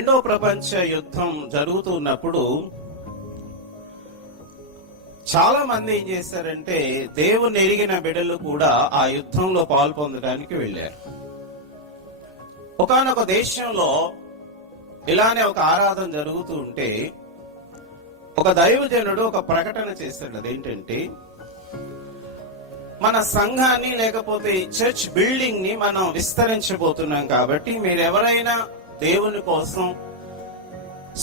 రెండో ప్రపంచ యుద్ధం జరుగుతున్నప్పుడు చాలా మంది ఏం చేశారంటే దేవుని ఎరిగిన బిడ్డలు కూడా ఆ యుద్ధంలో పాల్పొందడానికి వెళ్ళారు. ఒకానొక దేశంలో ఇలానే ఒక ఆరాధన జరుగుతూ ఉంటే ఒక దైవజనుడు ఒక ప్రకటన చేశాడు. అదేంటంటే, మన సంఘాన్ని లేకపోతే చర్చ్ బిల్డింగ్ ని మనం విస్తరించబోతున్నాం కాబట్టి మీరు ఎవరైనా దేవుని కోసం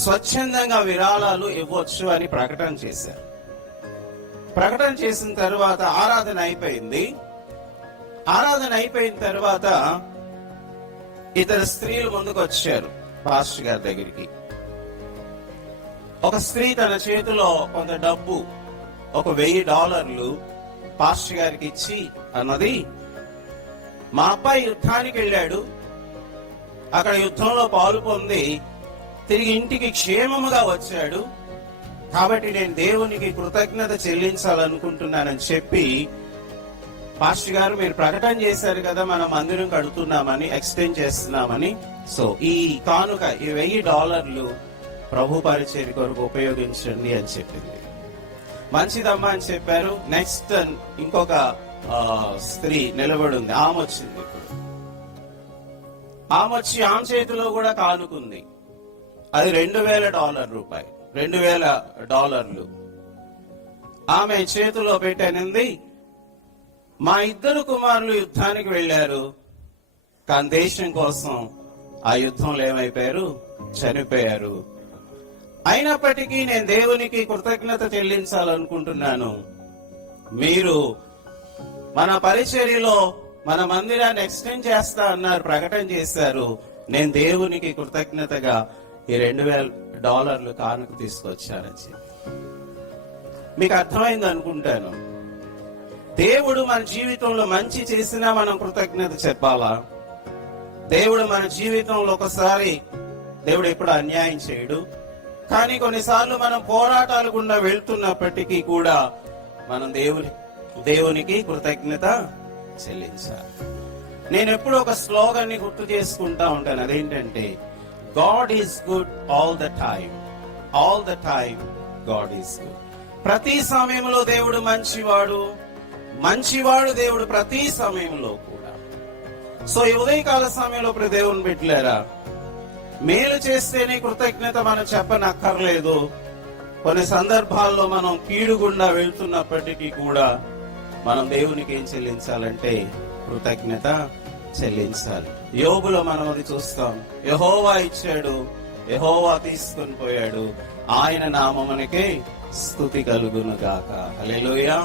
స్వచ్ఛందంగా విరాళాలు ఇవ్వచ్చు అని ప్రకటన చేశారు. ప్రకటన చేసిన తర్వాత ఆరాధన అయిపోయింది. ఆరాధన అయిపోయిన తర్వాత ఇద్దరు స్త్రీలు ముందుకు వచ్చారు పాస్టర్ గారి దగ్గరికి. ఒక స్త్రీ తన చేతిలో కొంత డబ్బు, ఒక $1000 పాస్టర్ గారికి ఇచ్చి అన్నది, మా అబ్బాయి యుద్ధానికి వెళ్ళాడు, అక్కడ యుద్ధంలో పాలు పొంది తిరిగి ఇంటికి క్షేమముగా వచ్చాడు, కాబట్టి నేను దేవునికి కృతజ్ఞత చెల్లించాలనుకుంటున్నానని చెప్పి, పాస్టర్ గారు మీరు ప్రకటన చేశారు కదా మనం మందిరం కడుతున్నామని, ఎక్స్టెండ్ చేస్తున్నామని, సో ఈ కానుక ఈ $1000 ప్రభు పరిచర్య కొరకు ఉపయోగించండి అని చెప్పింది. మంచిదమ్మా అని చెప్పారు. నెక్స్ట్ ఇంకొక స్త్రీ నిలబడి ఉంది, ఆమె వచ్చింది. ఇప్పుడు ఆమె వచ్చి ఆమె చేతిలో కూడా కానుకుంది. అది $2000. ఆమె చేతిలో పెట్టానింది, మా ఇద్దరు కుమారులు యుద్ధానికి వెళ్ళారు, కానీ దేశం కోసం ఆ యుద్ధంలో ఏమైపోయారు, చనిపోయారు. అయినప్పటికీ నేను దేవునికి కృతజ్ఞత చెల్లించాలనుకుంటున్నాను. మీరు మన పరిచర్యలో మన మందిరాన్ని ఎక్స్టెండ్ చేస్తా అన్నారు, ప్రకటన చేశారు. నేను దేవునికి కృతజ్ఞతగా ఈ $2000 కానుక తీసుకొచ్చారని చెప్పి. మీకు అర్థమైంది అనుకుంటాను. దేవుడు మన జీవితంలో మంచి చేసినా మనం కృతజ్ఞత చెప్పాలా? దేవుడు మన జీవితంలో ఒకసారి దేవుడు ఎప్పుడు అన్యాయం చేయడు, కానీ కొన్నిసార్లు మనం పోరాటాలు గుండా వెళ్తున్నప్పటికీ కూడా మనం దేవునికి కృతజ్ఞత చెల్లించాలి. నేను ఎప్పుడు ఒక స్లోగన్ ని గుర్తు చేసుకుంటా ఉంటాను. అదేంటంటే, God is good all the time. All the time God is good. ప్రతి సమయంలో దేవుడు మంచివాడు. మంచివాడు దేవుడు ప్రతి సమయంలో కూడా. సో ఈ ఉదయకాల సమయంలో ఇప్పుడు దేవుని బిడ్డలారా, మేలు చేస్తేనే కృతజ్ఞత మనం చెప్పనక్కర్లేదు. కొన్ని సందర్భాల్లో మనం కీడు గుండా వెళ్తున్నప్పటికీ కూడా మనం దేవునికి ఏం చెల్లించాలంటే కృతజ్ఞత చెల్లించాలి. యోబులో మనం అది చూస్తాం. యెహోవా ఇచ్చాడు, యెహోవా తీసుకొని పోయాడు, ఆయన నామమునకే స్తుతి కలుగును గాక. హల్లెలూయా.